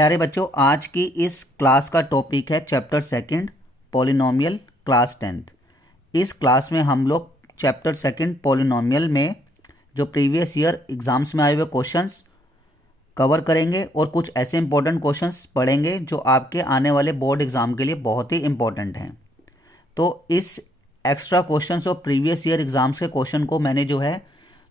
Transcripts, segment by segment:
प्यारे बच्चों, आज की इस क्लास का टॉपिक है chapter second polynomial class 10th। इस क्लास में हम लोग चैप्टर सेकंड पॉलिनोमियल में जो प्रीवियस ईयर एग्ज़ाम्स में आए हुए क्वेश्चंस कवर करेंगे और कुछ ऐसे इंपॉर्टेंट क्वेश्चंस पढ़ेंगे जो आपके आने वाले बोर्ड एग्ज़ाम के लिए बहुत ही इंपॉर्टेंट हैं। तो इस एक्स्ट्रा क्वेश्चंस और प्रीवियस ईयर एग्ज़ाम्स के क्वेश्चन को मैंने जो है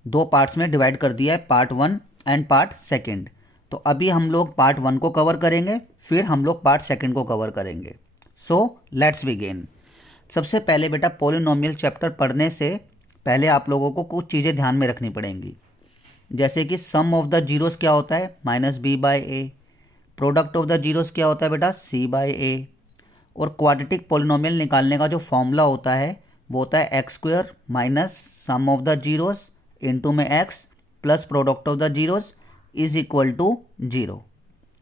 दो पार्ट्स में डिवाइड कर दिया है, पार्ट 1 एंड पार्ट सेकंड। तो अभी हम लोग पार्ट 1 को कवर करेंगे, फिर हम लोग पार्ट सेकंड को कवर करेंगे। So let's begin. सबसे पहले बेटा, पॉलिनोमियल चैप्टर पढ़ने से पहले आप लोगों को कुछ चीज़ें ध्यान में रखनी पड़ेंगी, जैसे कि सम ऑफ द जीरोस क्या होता है, -b/a। Product of the zeros क्या होता है बेटा, c/a। और क्वाड्रेटिक पॉलिनोमियल निकालने का जो फॉर्मूला होता है वो होता है x² minus sum of the zeros into में x plus product of the zeros is equal to 0।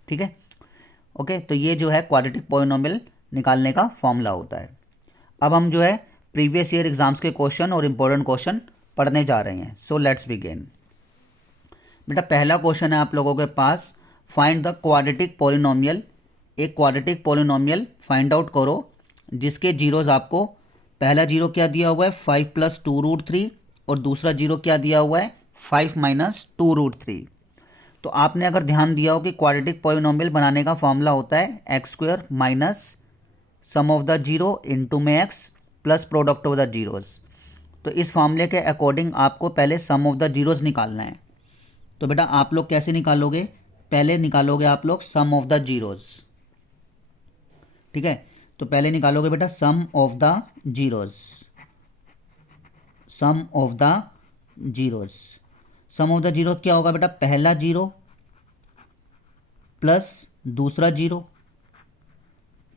ठीक है, ओके। तो ये जो है क्वाड्रेटिक पॉलिनोमियल निकालने का फॉर्मूला होता है। अब हम जो है प्रीवियस ईयर एग्जाम्स के क्वेश्चन और इम्पोर्टेंट क्वेश्चन पढ़ने जा रहे हैं। So let's begin. बेटा, पहला क्वेश्चन है आप लोगों के पास, फाइंड द क्वाड्रेटिक पॉलिनोमियल। एक क्वाड्रेटिक पॉलिनोमियल फाइंड आउट करो जिसके जीरोज आपको, पहला जीरो क्या दिया हुआ है 5 + 2√3 और दूसरा जीरो क्या दिया हुआ है 5 - 2√3। तो आपने अगर ध्यान दिया हो कि क्वाड्रेटिक पॉलिनोमियल बनाने का फॉर्मूला होता है x² minus sum of the zero into में x plus product of the zeros. तो इस फॉर्मूले के अकॉर्डिंग आपको पहले सम ऑफ द जीरोज निकालना है। तो बेटा आप लोग कैसे निकालोगे, पहले निकालोगे आप लोग सम ऑफ द जीरोज। ठीक है, तो पहले निकालोगे बेटा sum of the zeros. Sum of the zeros, sum of the zero क्या होगा बेटा, पहला जीरो प्लस दूसरा जीरो,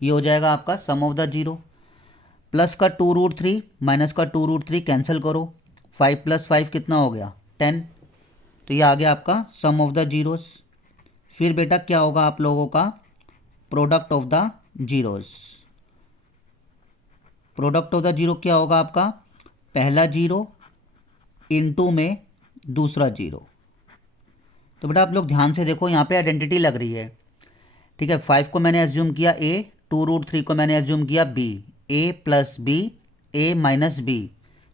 ये हो जाएगा आपका सम ऑफ द जीरो। प्लस का 2√3 माइनस का 2√3 कैंसिल करो, 5 + 5 कितना हो गया 10। तो ये आ गया आपका सम ऑफ द जीरोस। फिर बेटा क्या होगा आप लोगों का, product of the zeros. Product of the zero क्या होगा आपका, पहला जीरो इंटू में दूसरा जीरो। तो बेटा आप लोग ध्यान से देखो, यहाँ पे आइडेंटिटी लग रही है। ठीक है, 5 को मैंने एज्यूम किया a, 2√3 को मैंने एज्यूम किया b, a + b, a - b।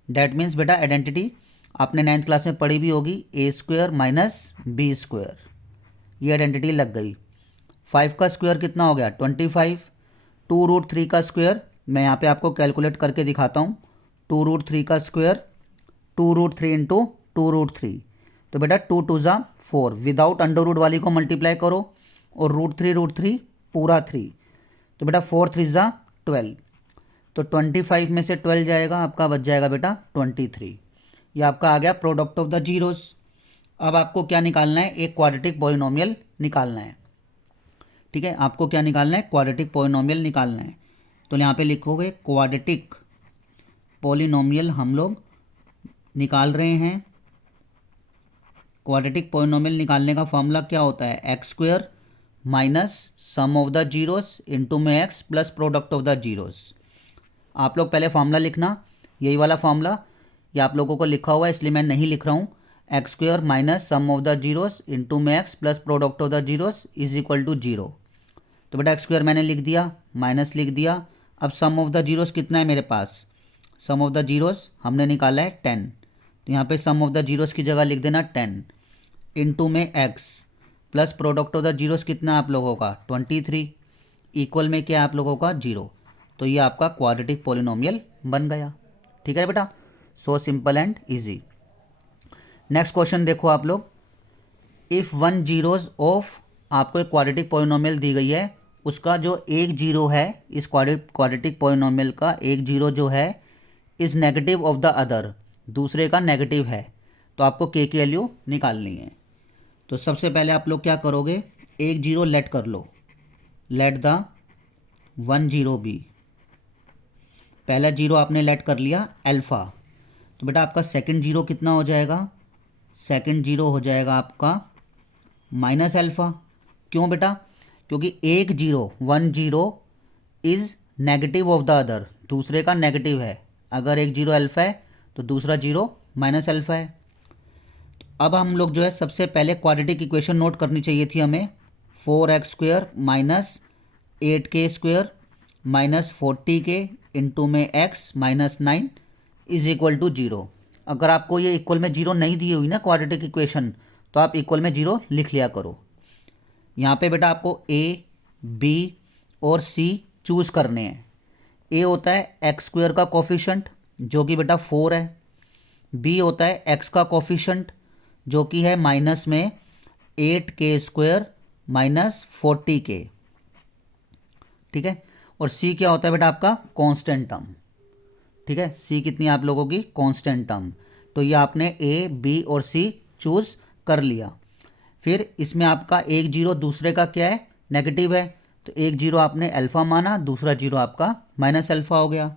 That means बेटा आइडेंटिटी आपने 9th क्लास में पढ़ी भी होगी, a² माइनस b²। ये आइडेंटिटी लग गई। 5 का स्क्वायर कितना हो गया 25। 2√3 का स्क्वायर मैं यहाँ पे आपको कैलकुलेट करके दिखाता हूँ। 2√3 का स्क्वायर 2√3 इंटू 2√3, तो बेटा 2 × 2 = 4। विदाउट अंडर रूट वाली को मल्टीप्लाई करो और √3 पूरा 3, तो बेटा 4 × 3 = 12। तो 25 में से 12 जाएगा, आपका बच जाएगा बेटा 23। ये आपका आ गया प्रोडक्ट ऑफ द जीरोस। अब आपको क्या निकालना है, एक क्वाड्रेटिक पॉलिनोमियल निकालना है। ठीक है, आपको क्या निकालना है, क्वाड्रेटिक पॉलिनोमियल निकालना है। तो यहाँ पे लिखोगे क्वाड्रेटिक पॉलिनोमियल हम लोग निकाल रहे हैं। क्वाड्रेटिक पॉलिनोमियल निकालने का फॉर्मूला क्या होता है, x² minus sum of the zeros into में x plus product of the zeros. आप लोग पहले फॉर्मूला लिखना, यही वाला फॉर्मूला, ये आप लोगों को लिखा हुआ है इसलिए मैं नहीं लिख रहा हूँ। x² minus sum of the zeros into में x plus product of the zeros is equal to 0। तो बेटा x² मैंने लिख दिया, माइनस लिख दिया। अब सम ऑफ द जीरोस कितना है मेरे पास, सम ऑफ द जीरोस हमने निकाला है 10। तो यहाँ पे सम ऑफ द जीरोस की जगह लिख देना 10 इंटू में x plus product of the zeros कितना है आप लोगों का 23, इक्वल में क्या है आप लोगों का 0। तो ये आपका क्वाड्रेटिक पॉलिनोमियल बन गया। ठीक है बेटा, so simple and easy. Next question देखो आप लोग, इफ़ 1 जीरोज ऑफ, आपको एक क्वाड्रेटिक पॉलिनोमियल दी गई है, उसका जो एक जीरो है इस क्वाड्रेटिक पॉलिनोमियल का एक जीरो जो है is negative of the other, दूसरे का नेगेटिव है। तो आपको के की वैल्यू निकालनी है। तो सबसे पहले आप लोग क्या करोगे, एक जीरो लेट कर लो, लेट द 1 0 बी। पहला जीरो आपने लेट कर लिया अल्फ़ा, तो बेटा आपका सेकंड जीरो कितना हो जाएगा, सेकंड जीरो हो जाएगा आपका माइनस अल्फ़ा। क्यों बेटा, क्योंकि एक zero 1 0 is negative of the other, दूसरे का नेगेटिव है। अगर एक जीरो अल्फ़ा है तो दूसरा जीरो माइनस अल्फ़ा है। अब हम लोग जो है सबसे पहले क्वाड्रेटिक इक्वेशन नोट करनी चाहिए थी हमें। 4x² minus 8k² minus 40k into में x minus 9 is equal to 0। अगर आपको ये इक्वल में 0 नहीं दी हुई ना क्वाड्रेटिक इक्वेशन, तो आप इक्वल में 0 लिख लिया करो। यहाँ पे बेटा आपको a, b और c चूज़ करने हैं। a होता है x² का कोफिशेंट जो कि बेटा 4 है, b होता है x का कोफिशेंट जो कि है माइनस में 8k² माइनस 40k, ठीक है। और c क्या होता है बेटा आपका कांस्टेंट टर्म, ठीक है। c कितनी है आप लोगों की कांस्टेंट टर्म। तो ये आपने a, b और c चूज़ कर लिया। फिर इसमें आपका एक जीरो दूसरे का क्या है नेगेटिव है, तो एक जीरो आपने अल्फ़ा माना, दूसरा जीरो आपका माइनस अल्फ़ा हो गया।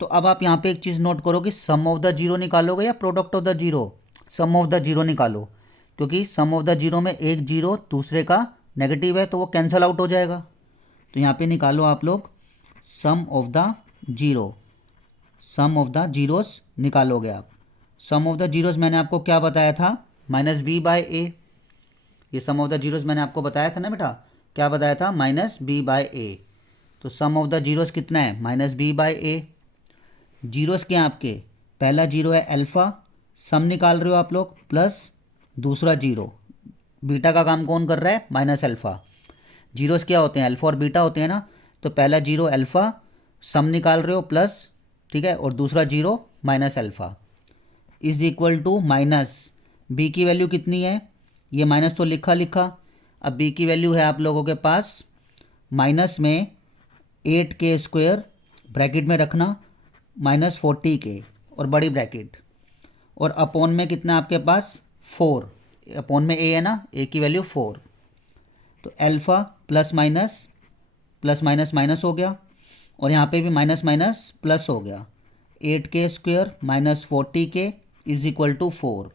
तो अब आप यहाँ पे एक चीज़ नोट करो कि सम ऑफ द जीरो निकालोगे या product of the zero. Sum of the zero निकालो, क्योंकि सम ऑफ द जीरो में एक जीरो दूसरे का नेगेटिव है तो वो कैंसिल आउट हो जाएगा। तो यहाँ पे निकालो आप लोग sum of the zero, sum of the zeros निकालोगे आप। सम ऑफ द जीरोस मैंने आपको क्या बताया था, माइनस बी बाय ए। ये सम ऑफ द जीरोस मैंने आपको बताया था ना बेटा, क्या बताया था, माइनस बी बाय ए। तो सम ऑफ द जीरोस कितना है, माइनस बी बाय ए। जीरोस क्या आपके, पहला जीरो है अल्फ़ा, सम निकाल रहे हो आप लोग, प्लस दूसरा जीरो, बीटा का काम कौन कर रहा है, माइनस अल्फ़ा। जीरोस क्या होते हैं, अल्फ़ा और बीटा होते हैं ना। तो पहला जीरो अल्फ़ा, सम निकाल रहे हो प्लस, ठीक है, और दूसरा zero minus alpha is equal to minus B की वैल्यू कितनी है, ये माइनस तो लिखा लिखा। अब बी की वैल्यू है आप लोगों के पास माइनस में 8k² ब्रैकेट में रखना माइनस 40k और बड़ी ब्रैकेट, और अपॉन में कितना आपके पास 4, अपॉन में ए है ना, ए की वैल्यू 4। तो अल्फ़ा प्लस माइनस माइनस हो गया, और यहाँ पे भी माइनस माइनस प्लस हो गया। 8k² minus 40k is equal to 4।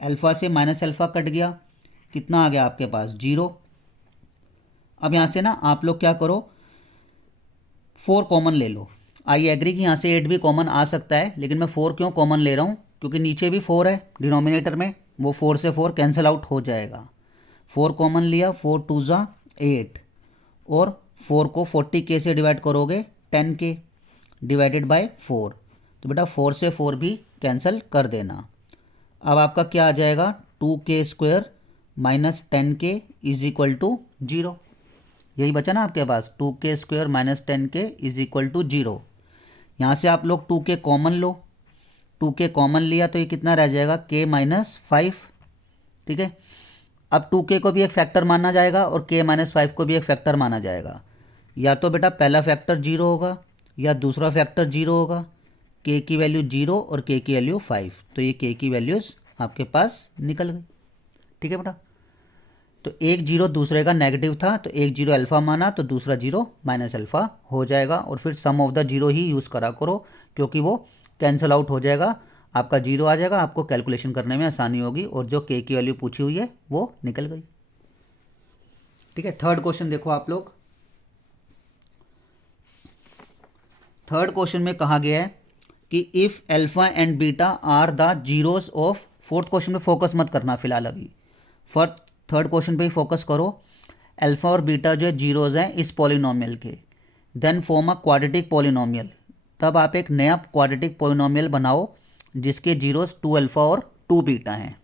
Alpha से माइनस अल्फ़ा कट गया, कितना आ गया आपके पास, 0। अब यहाँ से ना आप लोग क्या करो, 4 कॉमन ले लो। आई एग्री कि यहाँ से 8 भी कॉमन आ सकता है, लेकिन मैं 4 क्यों कॉमन ले रहा हूँ, क्योंकि नीचे भी 4 है डिनोमिनेटर में, वो 4 से 4 कैंसिल आउट हो जाएगा। 4 कॉमन लिया, 4 2 ज़ा 8, और 4 को 40k से डिवाइड करोगे 10k डिवाइडेड बाय 4, तो बेटा 4 से 4 भी कैंसिल कर देना। अब आपका क्या आ जाएगा, 2k² minus 10k is equal to 0। यही बचा ना आपके पास, 2k² minus 10k is equal to 0। यहाँ से आप लोग 2k कॉमन लो, 2k कॉमन लिया तो ये कितना रह जाएगा, k माइनस 5, ठीक है। अब 2k को भी एक फैक्टर माना जाएगा और k माइनस 5 को भी एक फैक्टर माना जाएगा। या तो बेटा पहला फैक्टर 0 होगा या दूसरा फैक्टर 0 होगा। k की वैल्यू 0 और k की वैल्यू 5, तो ये k की वैल्यूज़ आपके पास निकल गई, ठीक है बेटा। तो एक जीरो दूसरे का नेगेटिव था, तो एक जीरो अल्फ़ा माना तो दूसरा जीरो माइनस अल्फ़ा हो जाएगा, और फिर सम ऑफ द जीरो ही यूज़ करा करो, क्योंकि वो कैंसिल आउट हो जाएगा, आपका जीरो आ जाएगा, आपको कैलकुलेशन करने में आसानी होगी, और जो k की वैल्यू पूछी हुई है वो निकल गई, ठीक है। थर्ड क्वेश्चन देखो आप लोग। थर्ड क्वेश्चन में कहा गया है कि if alpha and beta are the zeros of, fourth question में फोकस मत करना फिलहाल, अभी थर्ड क्वेश्चन पे ही फोकस करो। अल्फ़ा और बीटा जो है जीरोज़ हैं इस पॉलिनोमियल के, then form a quadratic polynomial, तब आप एक नया क्वाड्रेटिक पॉलिनोमियल बनाओ जिसके जीरोस 2 अल्फ़ा और 2 बीटा हैं।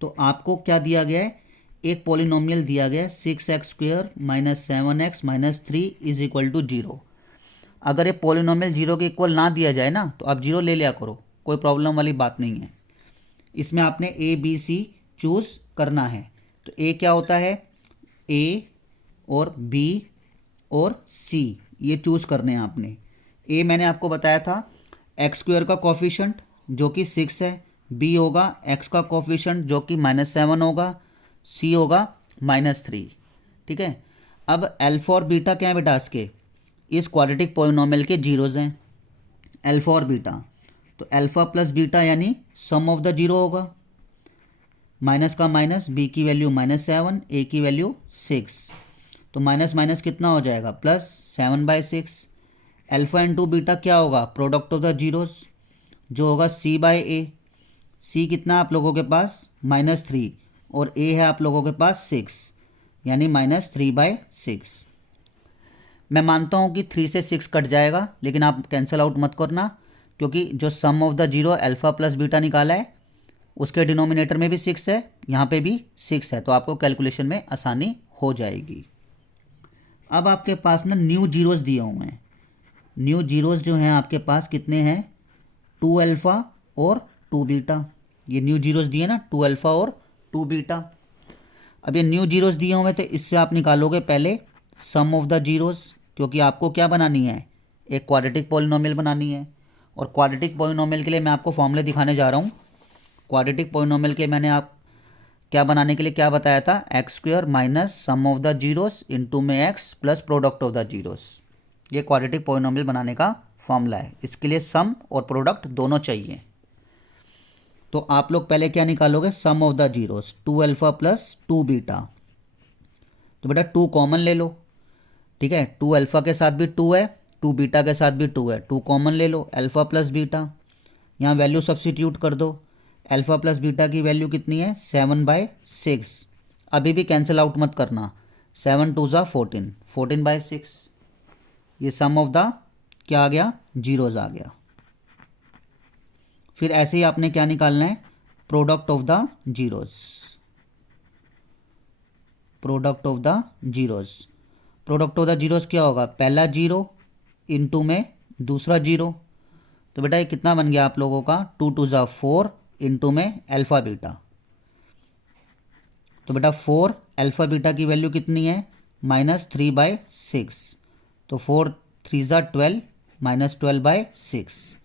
तो आपको क्या दिया गया है, एक पॉलिनोमियल दिया गया है 6x² minus 7x minus 3 is equal to 0। अगर ये पॉलिनोमियल 0 के इक्वल ना दिया जाए ना, तो आप 0 ले लिया करो, कोई प्रॉब्लम वाली बात नहीं है। इसमें आपने ए बी सी चूज़ करना है। तो ए क्या होता है, ए और बी और सी ये चूज़ करने हैं आपने। ए मैंने आपको बताया था x² का कोफिशेंट जो कि 6 है, बी होगा x का कोफिशेंट जो कि -7 होगा, सी होगा -3, ठीक है। अब अल्फ़ा और बीटा क्या है बेटा, इसके इस क्वाड्रेटिक पॉलिनोमियल के जीरोज़ हैं, अल्फ़ा और बीटा। तो अल्फ़ा प्लस बीटा यानी सम ऑफ द जीरो होगा, माइनस का माइनस, बी की वैल्यू -7, ए की वैल्यू 6, तो माइनस माइनस कितना हो जाएगा, प्लस 7/6। अल्फ़ा इंटू बीटा क्या होगा, प्रोडक्ट ऑफ द जीरोस जो होगा c/a। सी कितना आप लोगों के पास -3 और a है आप लोगों के पास 6, यानी -3/6। मैं मानता हूँ कि 3 से 6 कट जाएगा, लेकिन आप कैंसिल आउट मत करना, क्योंकि जो sum of the zero alpha plus beta निकाला है उसके डिनोमिनेटर में भी 6 है, यहाँ पे भी 6 है, तो आपको कैलकुलेशन में आसानी हो जाएगी। अब आपके पास ना न्यू जीरोस दिए हुए हैं। न्यू जीरोस जो हैं आपके पास कितने हैं, 2 अल्फ़ा और 2 बीटा। ये न्यू जीरोस दिए ना, 2 अल्फ़ा और 2 बीटा। अब ये न्यू जीरोस दिए हुए, तो इससे आप निकालोगे पहले सम ऑफ द जीरोस, क्योंकि आपको क्या बनानी है, एक क्वाड्रेटिक पॉलिनोमियल बनानी है। और क्वाड्रेटिक पॉलिनोमियल के लिए मैं आपको फॉर्मूले दिखाने जा रहा हूँ। क्वाड्रेटिक पॉलिनोमियल के मैंने आप क्या बनाने के लिए क्या बताया था, x² minus sum of the zeros into में x plus product of the zeros. ये क्वाड्रेटिक पॉलिनोमियल बनाने का फॉर्मूला है। इसके लिए सम और प्रोडक्ट दोनों चाहिए। तो आप लोग पहले क्या निकालोगे, sum of the zeros 2 alpha plus 2 beta. तो बेटा 2 कॉमन ले लो, ठीक है। 2 अल्फ़ा के साथ भी 2 है, 2 बीटा के साथ भी 2 है, 2 कॉमन ले लो, अल्फ़ा प्लस बीटा। यहाँ वैल्यू सब्सिट्यूट कर दो। अल्फ़ा प्लस बीटा की वैल्यू कितनी है, 7/6। अभी भी कैंसिल आउट मत करना, 7 2 ज़ा 14, 14/6। ये सम ऑफ द क्या आ गया, जीरोज़ आ गया। फिर ऐसे ही आपने क्या निकालना है, product of the zeros. Product of the zeros, product of the zeros क्या होगा, पहला जीरो इंटू में दूसरा जीरो। तो बेटा ये कितना बन गया आप लोगों का, 2 2 ज़ा 4 इंटू में अल्फ़ा बीटा। तो बेटा 4 अल्फ़ा बीटा की वैल्यू कितनी है, -3/6। तो 4 3 ज़ा 12 -12/6।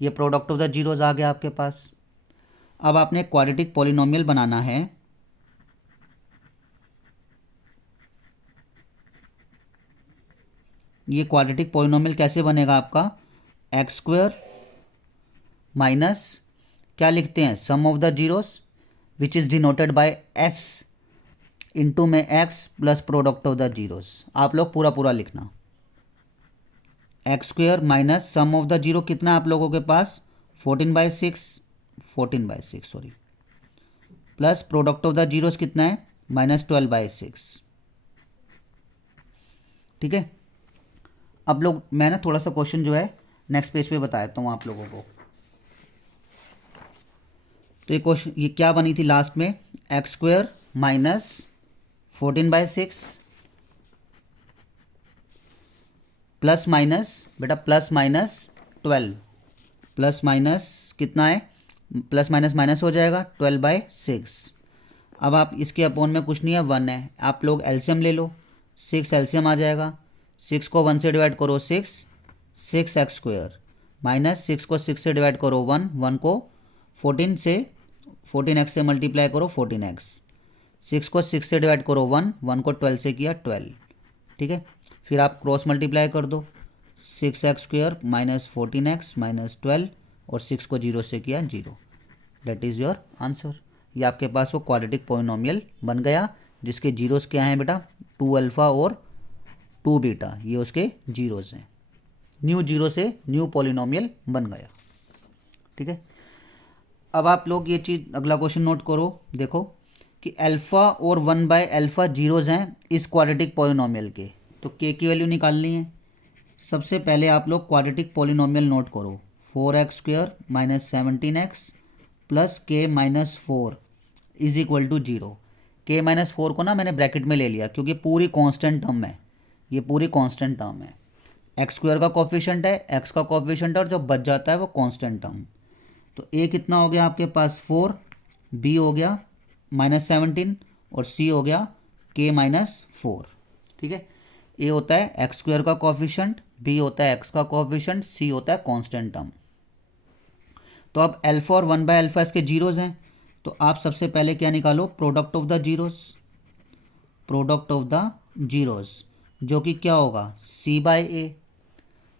ये प्रोडक्ट ऑफ द जीरोज़ आ गया आपके पास। अब आपने क्वाड्रेटिक पॉलिनोमियल बनाना है। ये क्वाड्रेटिक पॉलिनोमियल कैसे बनेगा आपका, x² माइनस क्या लिखते हैं, sum of the zeros which is denoted by s into में x plus product of the zeros. आप लोग पूरा पूरा लिखना, x² minus sum of the zero कितना आप लोगों के पास, 14/6 sorry, plus product of the zeros कितना है, -12/6। ठीक है। अब लोग मैं ना थोड़ा सा क्वेश्चन जो है नेक्स्ट पेज पे बता देता हूँ आप लोगों को। तो ये क्वेश्चन ये क्या बनी थी लास्ट में, x² माइनस 14/6 प्लस माइनस बेटा प्लस माइनस 12, प्लस माइनस कितना है, प्लस माइनस माइनस हो जाएगा 12/6। अब आप इसके अपोन में कुछ नहीं है, 1 है, आप लोग एलसीएम ले लो, 6 एलसीएम आ जाएगा। 6 को 1 से डिवाइड करो 6x² माइनस 6 को 6 से डिवाइड करो 1 को 14x से मल्टीप्लाई करो 14x। 6 को 6 से डिवाइड करो 1 को 12 से किया 12। ठीक है। फिर आप क्रॉस मल्टीप्लाई कर दो, 6x² माइनस 14x माइनस 12 और 6 को 0 से किया 0। That is your answer. ये आपके पास वो क्वाड्रेटिक पॉलिनोमियल बन गया, जिसके जीरोस क्या हैं बेटा, 2 अल्फ़ा और 2 बीटा, ये उसके जीरोस हैं। न्यू जीरो से न्यू पॉलिनोमियल बन गया। ठीक है। अब आप लोग ये चीज़ अगला क्वेश्चन नोट करो, देखो कि अल्फ़ा और 1/अल्फ़ा जीरोस हैं इस क्वाड्रेटिक पॉलिनोमियल के, तो के की वैल्यू निकालनी है। सबसे पहले आप लोग क्वाड्रेटिक पॉलिनोमियल नोट करो, 4x² माइनस 17x प्लस के माइनस 4 इज इक्वल टू 0। के माइनस 4 को ना मैंने ब्रैकेट में ले लिया क्योंकि पूरी कांस्टेंट टर्म है, ये पूरी कांस्टेंट टर्म है। x² का कोफिशिएंट है, x का कोफिशिएंट है, और जो बच जाता है वो कांस्टेंट टर्म। तो a कितना हो गया आपके पास 4, b हो गया -17 और c हो गया k माइनस 4। ठीक है। a होता है x² का कोफिशिएंट, b होता है x का कोफिशिएंट, c होता है कांस्टेंट टर्म। तो अब अल्फ़ा और 1/अल्फ़ा इसके जीरोस हैं, तो आप सबसे पहले क्या निकालो, product of the zeros. Product of the zeros जो कि क्या होगा, c/a।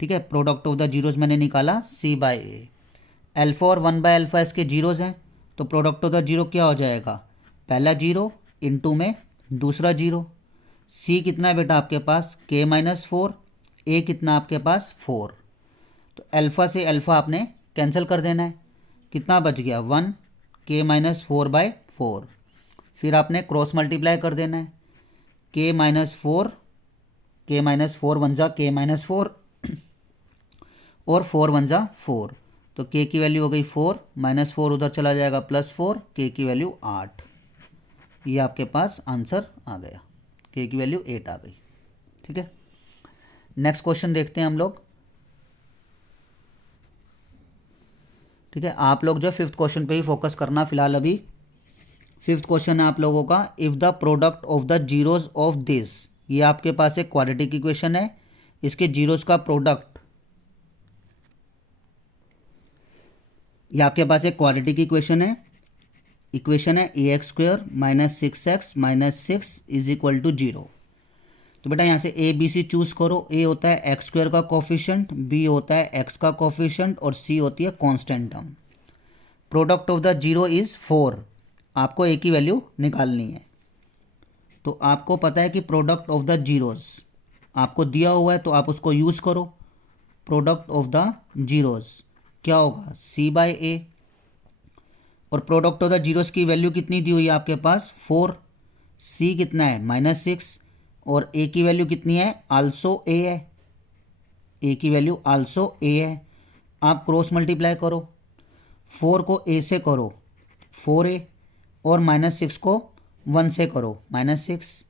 ठीक है। प्रोडक्ट ऑफ द जीरोस मैंने निकाला c/a। अल्फ़ा और 1/अल्फ़ा इसके जीरोस हैं, तो प्रोडक्ट ऑफ द जीरो क्या हो जाएगा, पहला जीरो इंटू में दूसरा जीरो। c कितना है बेटा आपके पास, k माइनस 4, a कितना आपके पास 4। तो अल्फ़ा से अल्फ़ा आपने कैंसिल कर देना है, कितना बच गया 1, k माइनस 4/4। फिर आपने क्रॉस मल्टीप्लाई कर देना है, के -4 वन जा के-4 और 4 वन जा 4, तो के की वैल्यू हो गई 4, -4 उधर चला जाएगा +4, के की वैल्यू 8। ये आपके पास आंसर आ गया, के की वैल्यू 8 आ गई। ठीक है, नेक्स्ट क्वेश्चन देखते हैं हम लोग। ठीक है, आप लोग जो 5th क्वेश्चन पे ही फोकस करना फिलहाल। अभी 5th क्वेश्चन है आप लोगों का, if the product of the zeros of this. ये आपके पास एक क्वाड्रेटिक इक्वेशन है, इसके जीरोज का प्रोडक्ट, ये आपके पास एक क्वाड्रेटिक इक्वेशन है ax² - 6x - 6 = 0। तो बेटा यहाँ से ए बी सी चूज़ करो। ए होता है x² का कोफिशिएंट, बी होता है x का कोफिशिएंट और सी होती है constant term. Product of the zero is 4, आपको ए की वैल्यू निकालनी है। तो आपको पता है कि प्रोडक्ट ऑफ द जीरोज़ आपको दिया हुआ है, तो आप उसको यूज़ करो। प्रोडक्ट ऑफ द जीरोज़ क्या होगा, c/a। और प्रोडक्ट ऑफ द जीरोज़ की वैल्यू कितनी दी हुई है आपके पास, 4। c कितना है, -6, और a की वैल्यू कितनी है, आल्सो a है। a की वैल्यू आल्सो a है। आप क्रॉस मल्टीप्लाई करो, 4 को a से करो 4a, और -6 को 1 से करो -6,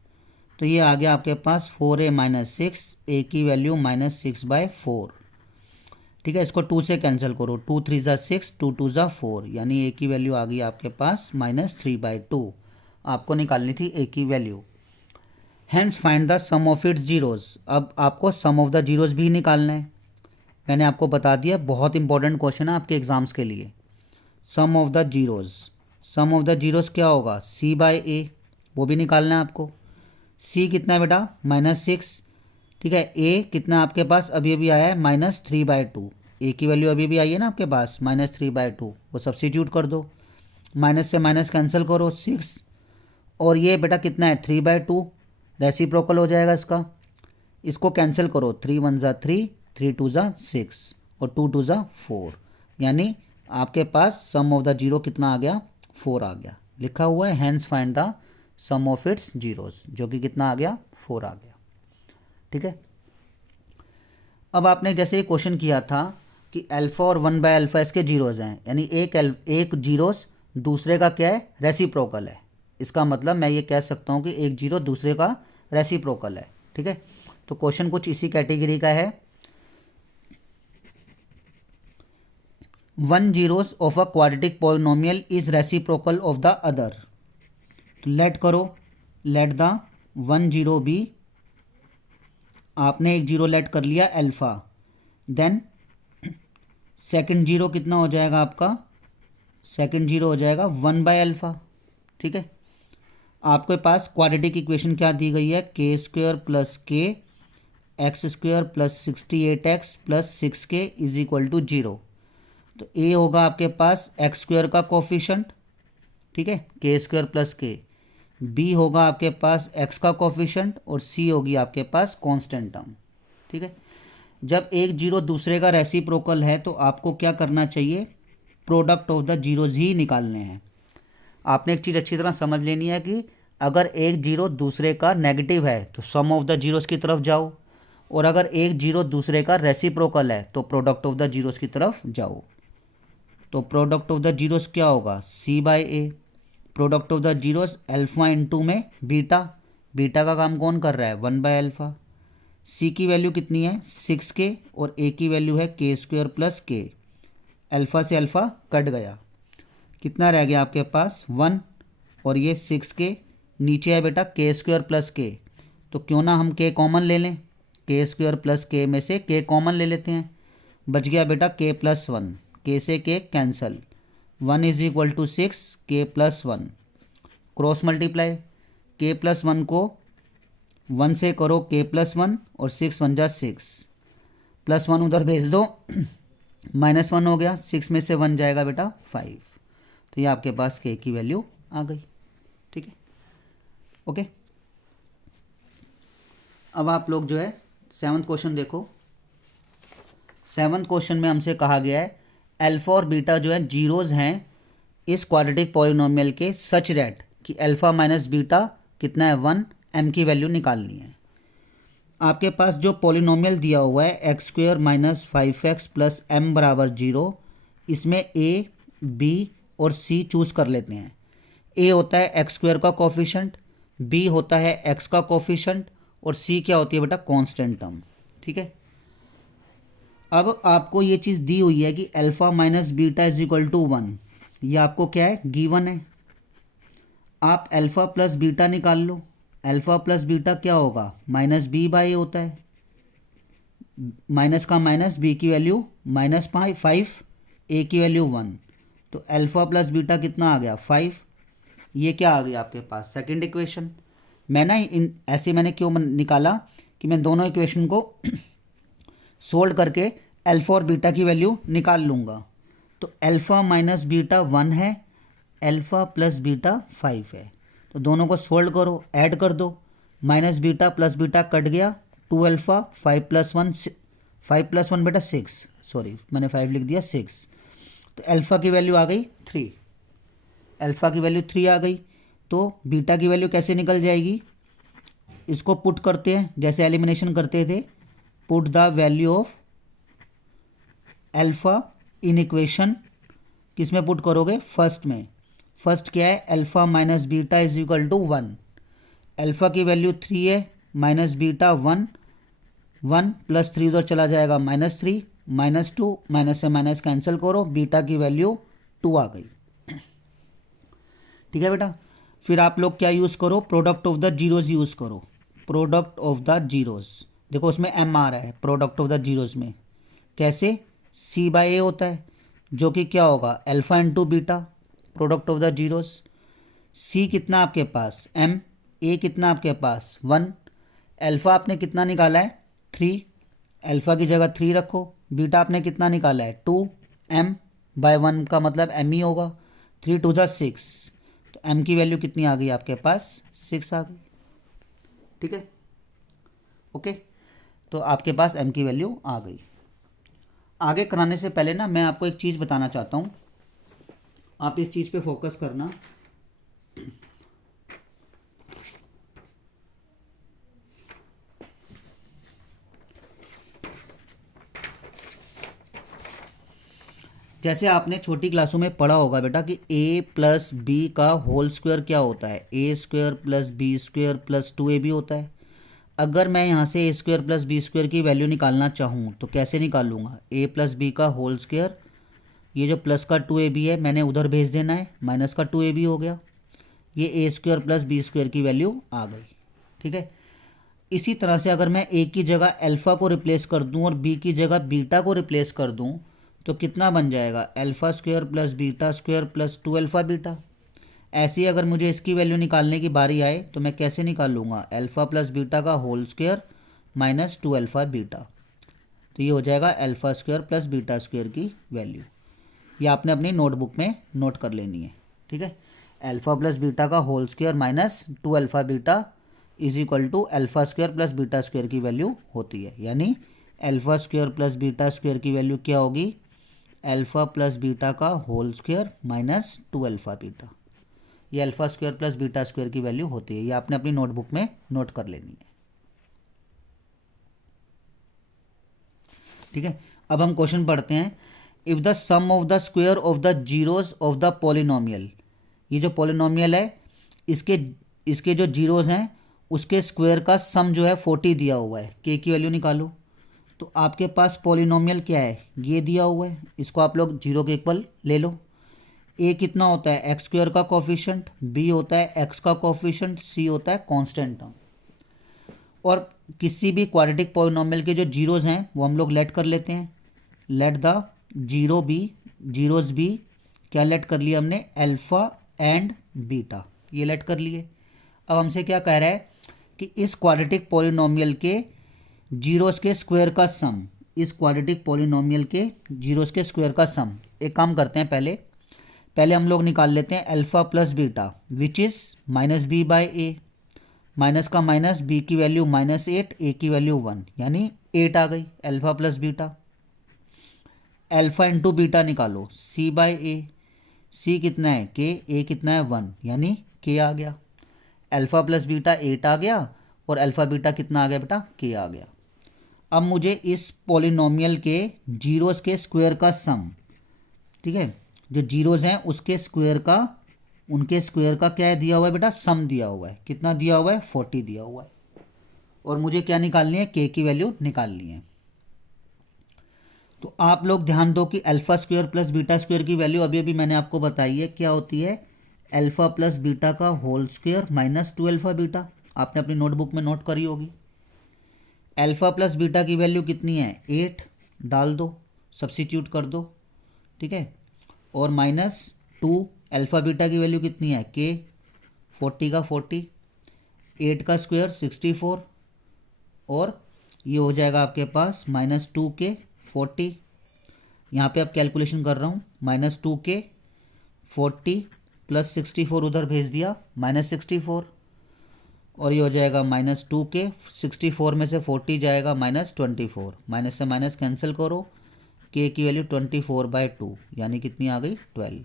तो ये आ गया आपके पास 4a - 6, a की वैल्यू -6/4। ठीक है, इसको 2 से कैंसिल करो, 2 3 ज़ा 6, 2 2 ज़ा 4, यानी a की वैल्यू आ गई आपके पास -3/2। आपको निकालनी थी a की value. Hence find the sum of its zeros. अब आपको सम ऑफ द जीरोज़ भी निकालना है। मैंने आपको बता दिया, बहुत इंपॉर्टेंट क्वेश्चन है आपके एग्जाम्स के लिए। Sum of the zeros, sum of the zeros क्या होगा, c/a, वो भी निकालना है आपको। c कितना है बेटा, -6। ठीक है, a कितना आपके पास अभी अभी आया है, -3/2। a की वैल्यू अभी भी आई है ना आपके पास -3/2, वो सब्स्टिट्यूट कर दो, माइनस से माइनस कैंसिल करो 6, और ये बेटा कितना है 3/2, रेसिप्रोकल हो जाएगा इसका। इसको कैंसिल करो, 3 1 ज़ा 3, 3 2 ज़ा 6, और 2 2 ज़ा 4, यानी आपके पास सम ऑफ द जीरो कितना आ गया, 4 आ गया। लिखा हुआ है hence find the sum of its zeros, जो कि कितना आ गया, 4 आ गया। ठीक है, अब आपने जैसे ये क्वेश्चन किया था कि अल्फ़ा और 1/α इसके जीरोज़ हैं, यानी एक जीरोज़ दूसरे का क्या है, रेसिप्रोकल है। इसका मतलब मैं ये कह सकता हूँ कि एक जीरो दूसरे का रेसिप्रोकल है। ठीक है, तो क्वेश्चन कुछ इसी कैटेगरी का है। 1 zeros of a quadratic polynomial is reciprocal of the other. तो लेट करो, लेट द 1 0 बी, आपने एक जीरो लेट कर लिया अल्फ़ा, देन सेकंड जीरो कितना हो जाएगा आपका, सेकंड जीरो हो जाएगा 1/α। ठीक है, आपके पास क्वाड्रेटिक इक्वेशन क्या दी गई है, k² + k x² + 68x + 6k = 0। तो a होगा आपके पास x² का कोफिशिएंट, ठीक है, k² + k। b होगा आपके पास x का कोफिशिएंट, और c होगी आपके पास कांस्टेंट टर्म। ठीक है, जब एक जीरो दूसरे का रेसिप्रोकल है तो आपको क्या करना चाहिए, प्रोडक्ट ऑफ द जीरोज़ ही निकालने हैं। आपने एक चीज़ अच्छी तरह समझ लेनी है कि अगर एक जीरो दूसरे का नेगेटिव है तो सम ऑफ द जीरोज़ की तरफ जाओ, और अगर एक जीरो दूसरे का रेसिप्रोकल है तो प्रोडक्ट ऑफ द जीरोज़ की तरफ जाओ। तो प्रोडक्ट ऑफ द जीरोज़ क्या होगा, c/a। Product of the zeros alpha into में बीटा, बीटा का काम कौन कर रहा है, 1/α। c की वैल्यू कितनी है 6k, और a की वैल्यू है k² + k। अल्फ़ा से अल्फ़ा कट गया, कितना रह गया आपके पास 1, और ये 6k नीचे है बेटा k² + k। तो क्यों ना हम k कॉमन ले लें, k² + k में से k कॉमन ले लेते हैं, बच गया बेटा k + 1, k से k cancel, 1 = 6, k + 1, cross multiply, k + 1 को 1 से करो k + 1, और 6 1 × 6, +1 उधर भेज दो, -1 हो गया, 6 में से 1 जाएगा बेटा 5। तो ये आपके पास k की वैल्यू आ गई। ठीक है, ओके। अब आप लोग जो है 7th क्वेश्चन देखो। 7th क्वेश्चन में हमसे कहा गया है अल्फ़ा और बीटा जो है जीरोज़ हैं इस क्वाड्रेटिक पॉलिनोमियल के, सच दैट कि अल्फ़ा माइनस बीटा कितना है 1, m की वैल्यू निकालनी है। आपके पास जो पॉलिनोमियल दिया हुआ है X square minus 5x plus M बराबर 0, इसमें a, b और c चूज़ कर लेते हैं। a होता है एक्स स्क्वेयर का कोफिशेंट, b होता है x का कोफिशेंट और c क्या होती है बेटा, कांस्टेंट टर्म। ठीक है, अब आपको ये चीज़ दी हुई है कि alpha minus beta is equal to 1, ये आपको क्या है, गिवन है। आप अल्फ़ा प्लस बीटा निकाल लो। अल्फ़ा प्लस बीटा क्या होगा, माइनस बी बाई ए होता है। माइनस का माइनस, बी की वैल्यू माइनस 5, ए की वैल्यू 1, तो अल्फ़ा प्लस बीटा कितना आ गया, 5। ये क्या आ गया आपके पास, सेकंड इक्वेशन। मैं ना इन ऐसे मैंने क्यों निकाला कि मैं दोनों इक्वेशन को सोल्व करके अल्फ़ा और बीटा की वैल्यू निकाल लूँगा। तो अल्फ़ा माइनस बीटा 1 है, अल्फ़ा प्लस बीटा 5 है, तो दोनों को सोल्व करो, ऐड कर दो। Minus beta plus beta cut गया, 2 अल्फ़ा, 5 प्लस 1 बेटा 6, सॉरी मैंने 5 लिख दिया, 6। तो अल्फ़ा की वैल्यू आ गई 3, अल्फ़ा की वैल्यू 3 आ गई। तो बीटा की वैल्यू कैसे निकल जाएगी, इसको पुट करते हैं जैसे एलिमिनेशन करते थे। Put the value of alpha in equation, किस में पुट करोगे, फर्स्ट में। फर्स्ट क्या है, alpha minus beta is equal to 1। Alpha की वैल्यू 3 है, माइनस बीटा 1, 1 प्लस 3 उधर चला जाएगा -3, -2, माइनस से माइनस कैंसिल करो, बीटा की वैल्यू 2 आ गई। ठीक है बेटा, फिर आप लोग क्या यूज़ करो, product of the zeros use करो। प्रोडक्ट ऑफ द जीरोज़, देखो उसमें m आ रहा है प्रोडक्ट ऑफ द जीरोज़ में, कैसे, c बाई ए होता है, जो कि क्या होगा, alpha into beta, product of the zeros. c कितना आपके पास, m, a कितना आपके पास 1, अल्फ़ा आपने कितना निकाला है 3, अल्फ़ा की जगह 3 रखो, बीटा आपने कितना निकाला है 2, m बाय 1 का मतलब m ही होगा, 3 टू द 6, तो m की वैल्यू कितनी आ गई आपके पास, 6 आ गई। ठीक है, ओके, तो आपके पास m की वैल्यू आ गई। आगे कराने से पहले ना मैं आपको एक चीज़ बताना चाहता हूँ, आप इस चीज़ पे फोकस करना। जैसे आपने छोटी क्लासों में पढ़ा होगा बेटा कि a प्लस बी का होल स्क्वायर क्या होता है, A square plus B square plus 2ab होता है। अगर मैं यहाँ से A square plus B square की वैल्यू निकालना चाहूँ तो कैसे निकाल लूँगा, a प्लस बी का होल स्क्वायर, ये जो प्लस का 2ab है मैंने उधर भेज देना है, माइनस का 2ab हो गया, ये ए स्क्वायर प्लस बी स्क्वायर की वैल्यू आ गई। ठीक है, इसी तरह से अगर मैं a की जगह अल्फ़ा को रिप्लेस कर दूं और b की जगह बीटा को रिप्लेस कर दूं तो कितना बन जाएगा, alpha square plus beta square plus 2 alpha beta. ऐसी अगर मुझे इसकी वैल्यू निकालने की बारी आए तो मैं कैसे निकाल लूँगा, अल्फ़ा प्लस बीटा का whole square minus 2 alpha beta, तो ये हो जाएगा alpha square plus beta square की वैल्यू। ये आपने अपनी नोटबुक में नोट कर लेनी है। ठीक है, अल्फ़ा प्लस बीटा का whole square minus 2 alpha beta is equal to alpha square plus beta square की वैल्यू होती है, यानी alpha square plus beta square की वैल्यू क्या होगी, अल्फ़ा प्लस बीटा का whole square minus 2 alpha beta. ये alpha square plus beta square की वैल्यू होती है, ये आपने अपनी नोटबुक में नोट कर लेनी है। ठीक है, अब हम क्वेश्चन पढ़ते हैं। If the sum of the square of the zeros of the polynomial, ये जो पॉलिनोमियल है इसके जो जीरोज़ हैं उसके स्क्वायर का सम जो है 40 दिया हुआ है, के की वैल्यू निकालो। तो आपके पास पॉलिनोमियल क्या है, ये दिया हुआ है, इसको आप लोग जीरो के इक्वल ले लो। ए कितना होता है, एक्स स्क्वायर का कोफिशिएंट, बी होता है एक्स का कोफिशिएंट, सी होता है कांस्टेंट टर्म। और किसी भी क्वाड्रेटिक पॉलिनोमियल के जो जीरोज़ हैं वो हम लोग लेट कर लेते हैं। लेट द जीरोज़ बी, क्या लेट कर लिया हमने, अल्फ़ा एंड बीटा, ये लेट कर लिए। अब हमसे क्या कह रहा है कि इस क्वाड्रेटिक पॉलिनोमियल के जीरोज़ के स्क्वायर का सम, इस क्वाड्रेटिक पॉलिनोमियल के जीरोज़ के स्क्वायर का सम। एक काम करते हैं, पहले हम लोग निकाल लेते हैं alpha plus beta which is minus B by A, minus का माइनस, बी की वैल्यू -8, ए की वैल्यू 1, यानी 8 आ गई alpha plus beta. Alpha into beta निकालो, सी बाई ए, सी कितना है के, ए कितना है 1, यानी के आ गया। अल्फ़ा प्लस बीटा 8 आ गया और अल्फ़ा बीटा कितना आ गया बेटा, k आ गया। अब मुझे इस पॉलिनोमियल के जीरोस के स्क्वायर का सम, ठीक है, जो जीरोस हैं उसके स्क्वायर का, उनके स्क्वायर का क्या दिया हुआ है बेटा, सम दिया हुआ है। कितना दिया हुआ है, 40 दिया हुआ है। और मुझे क्या निकालनी है, k की वैल्यू निकालनी है। तो आप लोग ध्यान दो कि alpha square plus beta square की वैल्यू अभी अभी मैंने आपको बताई है, क्या होती है, अल्फ़ा प्लस बीटा का whole square minus 2 alpha beta. आपने अपनी नोटबुक में नोट करी होगी। अल्फ़ा प्लस बीटा की वैल्यू कितनी है, 8 डाल दो, सब्सिट्यूट कर दो, ठीक है, और माइनस 2 अल्फ़ा बीटा की वैल्यू कितनी है, k, 40 का 40, 8 का स्क्वायर 64, और ये हो जाएगा आपके पास -2k 40। यहाँ पे अब कैलकुलेशन कर रहा हूँ, -2k 40 प्लस 64 उधर भेज दिया -64, और ये हो जाएगा -2k, 64 में से 40 जाएगा -24, माइनस से माइनस कैंसिल करो, k की वैल्यू 24/2 यानी कितनी आ गई, 12।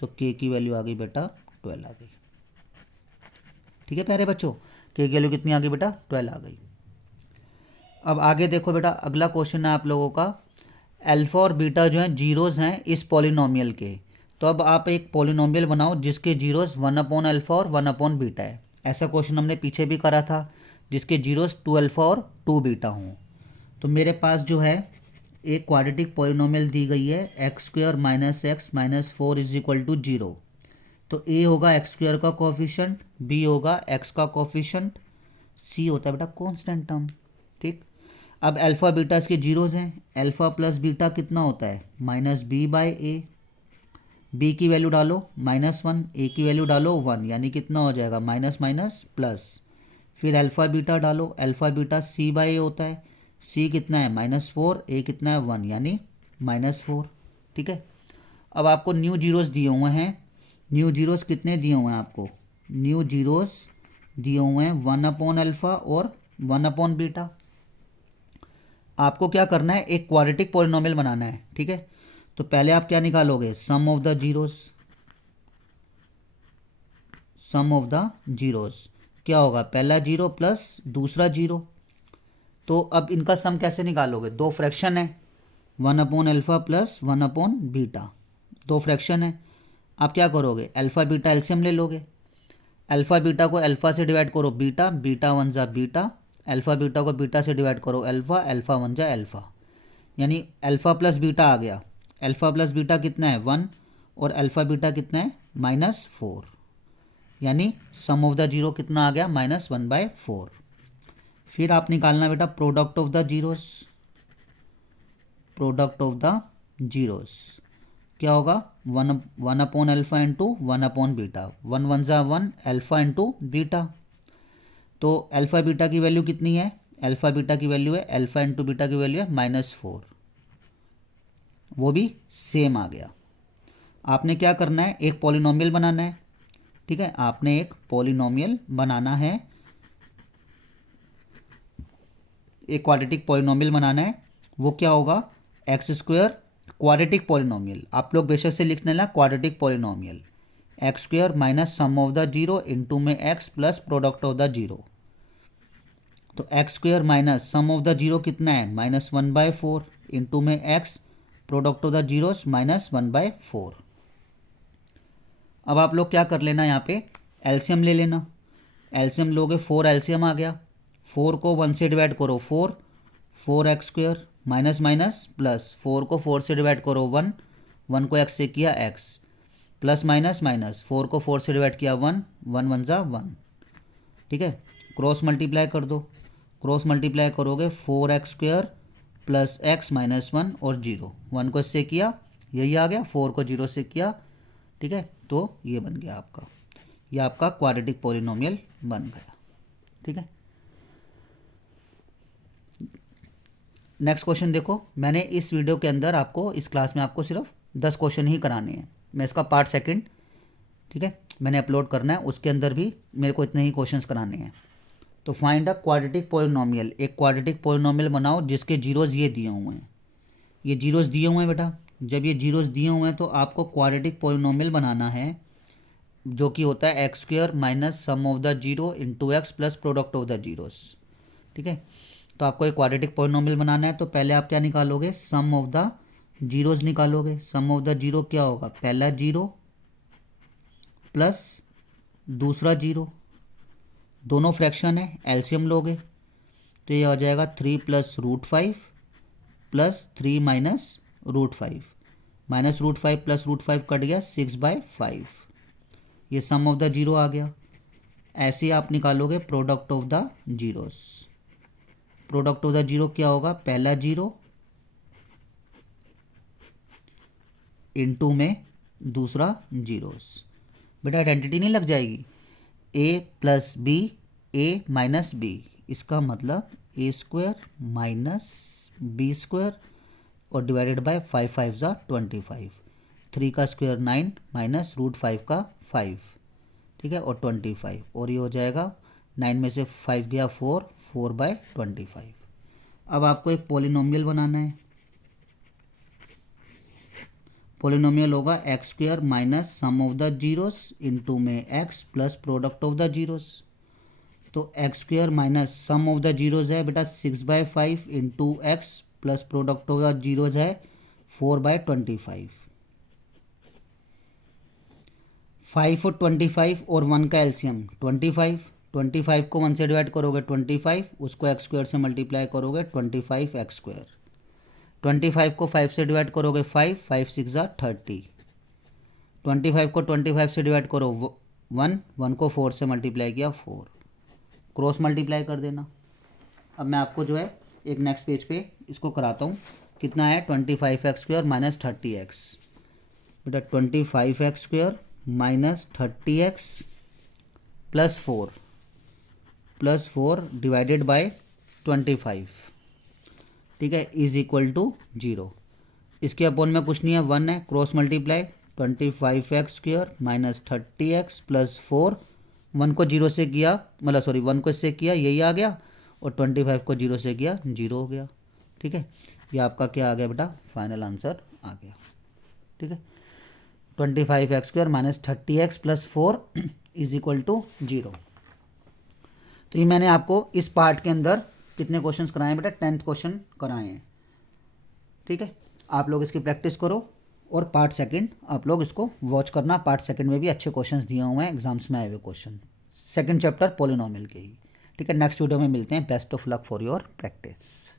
तो k की वैल्यू आ गई बेटा 12 आ गई। ठीक है प्यारे बच्चों, k की वैल्यू कितनी आ गई बेटा, 12 आ गई। अब आगे देखो बेटा, अगला क्वेश्चन है आप लोगों का, अल्फ़ा और बीटा जो हैं जीरोस हैं इस पॉलिनोमियल के। तो अब आप एक पॉलिनोमियल बनाओ जिसके जीरोस 1/अल्फ़ा और 1/बीटा है। ऐसा क्वेश्चन हमने पीछे भी करा था, जिसके जीरोस 2 अल्फ़ा और 2 बीटा हों। तो मेरे पास जो है एक क्वाड्रेटिक पॉलिनोमियल दी गई है, X square minus X minus 4 is equal to 0। तो ए होगा एक्स स्क्वायर का कोफिशेंट, बी होगा एक्स का कोफिशेंट, सी होता है बेटा कांस्टेंट टर्म। ठीक, अब अल्फ़ा बीटा इसके जीरोज हैं, अल्फ़ा प्लस बीटा कितना होता है, -b/a। बी की वैल्यू डालो -1, ए की वैल्यू डालो 1, यानी कितना हो जाएगा, माइनस माइनस प्लस। फिर अल्फ़ा बीटा डालो, अल्फ़ा बीटा c/a होता है, c कितना है -4, a कितना है 1, यानी -4। ठीक है, अब आपको न्यू जीरोस दिए हुए हैं। न्यू जीरोस कितने दिए हुए हैं आपको, न्यू जीरोस दिए हुए हैं 1/अल्फ़ा और 1/बीटा। आपको क्या करना है, एक क्वाड्रेटिक पॉलिनोमियल बनाना है। ठीक है, तो पहले आप क्या निकालोगे, sum of the zeros. Sum of the zeros क्या होगा, पहला जीरो प्लस दूसरा जीरो। तो अब इनका सम कैसे निकालोगे, दो फ्रैक्शन है, 1/अल्फ़ा प्लस 1/बीटा, दो फ्रैक्शन है। आप क्या करोगे, अल्फ़ा बीटा एलसीएम ले लोगे। अल्फ़ा बीटा को अल्फ़ा से डिवाइड करो बीटा, बीटा 1 जा बीटा, अल्फ़ा बीटा को बीटा से डिवाइड करो अल्फ़ा, अल्फ़ा 1 जा अल्फ़ा, यानी अल्फ़ा प्लस बीटा आ गया। अल्फ़ा प्लस बीटा कितना है 1, और अल्फ़ा बीटा कितना है -4, यानी सम ऑफ द जीरो कितना आ गया, -1/4। फिर आप निकालना बेटा product of the zeros. Product of the zeros क्या होगा, 1/अल्फ़ा इंटू 1/बीटा, 1 1 जा 1, अल्फ़ा इंटू बीटा। तो अल्फ़ा बीटा की वैल्यू कितनी है, अल्फ़ा बीटा की वैल्यू है, अल्फ़ा इंटू बीटा की वैल्यू है -4, वो भी सेम आ गया। आपने क्या करना है, एक पॉलिनोमियल बनाना है। ठीक है, आपने एक पॉलिनोमियल बनाना है, एक क्वाड्रेटिक पॉलिनोमियल बनाना है। वो क्या होगा, एक्स स्क्वायर क्वाड्रेटिक पॉलिनोमियल। आप लोग बेशक से लिख लेना quadratic polynomial, x square minus sum of the zero into में x plus product of the zero. तो x square minus sum of the zero कितना है, -1/4 इंटू में x, product of the zeros -1/4। अब आप लोग क्या कर लेना, यहाँ पे एलसीएम ले लेना। एलसीएम लोगे, 4 एलसीएम आ गया, 4 को 1 से डिवाइड करो 4, 4x square minus minus plus, 4 को 4 से डिवाइड करो 1, 1 को x से किया x, प्लस माइनस माइनस, 4 को 4 से डिवाइड किया 1, 1 1 जा 1। ठीक है, क्रॉस मल्टीप्लाई कर दो, क्रॉस मल्टीप्लाई करोगे 4x square plus x minus 1 और 0, 1 को इससे किया यही आ गया, 4 को 0 से किया। ठीक है, तो ये बन गया आपका, ये आपका क्वाड्रेटिक पॉलिनोमियल बन गया। ठीक है, नेक्स्ट क्वेश्चन देखो, मैंने इस वीडियो के अंदर आपको, इस क्लास में आपको सिर्फ 10 क्वेश्चन ही कराने हैं। मैं इसका पार्ट सेकंड, ठीक है, मैंने अपलोड करना है, उसके अंदर भी मेरे को इतने ही क्वेश्चंस कराने हैं। तो फाइंड अ क्वाड्रेटिक पॉलिनोमियल, एक क्वाड्रेटिक पॉलिनोमियल बनाओ जिसके जीरोज ये दिए हुए हैं। ये जीरोज दिए हुए हैं बेटा, जब ये जीरोज दिए हुए हैं तो आपको क्वाड्रेटिक पॉलिनोमियल बनाना है जो कि होता है X square minus sum of the zero into x plus product of the zeros. ठीक है, तो आपको एक क्वाड्रेटिक पॉलिनोमियल बनाना है, तो पहले आप क्या निकालोगे, सम ऑफ द जीरोस निकालोगे। सम ऑफ द जीरो क्या होगा, पहला जीरो प्लस दूसरा जीरो, दोनों फ्रैक्शन है, एलसीएम लोगे तो ये आ जाएगा 3 + √5 plus 3 minus √5, minus √5 plus √5 cut गया 6/5, ये सम ऑफ द जीरो आ गया। ऐसे ही आप निकालोगे product of the zeros. Product of the zero क्या होगा, पहला जीरो इनटू में दूसरा जीरोस। बेटा आइडेंटिटी नहीं लग जाएगी, a plus B A minus B, इसका मतलब a² माइनस b² और डिवाइडेड बाय 5 × 5 = 25, 3 का स्क्वायर 9 माइनस √5 का 5, ठीक है, और 25, और ये हो जाएगा 9 में से 5 गया 4, 4/25। अब आपको एक पॉलिनोमियल बनाना है। पॉलिनोमियल होगा x² minus sum of the zeros into में x plus product of the zeros. तो x² minus sum of the zeros है बेटा 6/5 into x plus product of the zeros है 4/25। 5 और 25 और 1 का एलसीएम 25 को 1 से डिवाइड करोगे 25, उसको x² से मल्टीप्लाई करोगे 25x²। 25 को 5 से डिवाइड करोगे 5, 5 × 6 = 30। 25 को 25 से डिवाइड करो 1 को 4 से मल्टीप्लाई किया 4, क्रॉस मल्टीप्लाई कर देना। अब मैं आपको जो है एक नेक्स्ट पेज पे इसको कराता हूँ। कितना है 25x² माइनस 30x, बेटा 25x² minus 30x plus 4 divided by 25, ठीक है, इज इक्वल टू 0। इसके अपॉन में कुछ नहीं है, 1 है, cross multiply 25x² minus 30x plus 4, 1 को 0 से किया, मतलब सॉरी 1 को इससे किया, यही आ गया, और 25 को 0 से किया 0 हो गया। ठीक है, ये आपका क्या आ गया बेटा, फाइनल आंसर आ गया। ठीक है, 25x² minus 30x plus 4 is equal to 0। तो ये मैंने आपको इस पार्ट के अंदर कितने क्वेश्चंस कराए हैं बेटा, 10th क्वेश्चन कराए हैं। ठीक है, आप लोग इसकी प्रैक्टिस करो और पार्ट सेकंड आप लोग इसको वॉच करना। पार्ट सेकंड में भी अच्छे क्वेश्चंस दिए हुए हैं, एग्जाम्स में आए हुए क्वेश्चन, सेकंड चैप्टर पॉलिनोमियल के ही। ठीक है, नेक्स्ट वीडियो में मिलते हैं। Best of luck for your practice.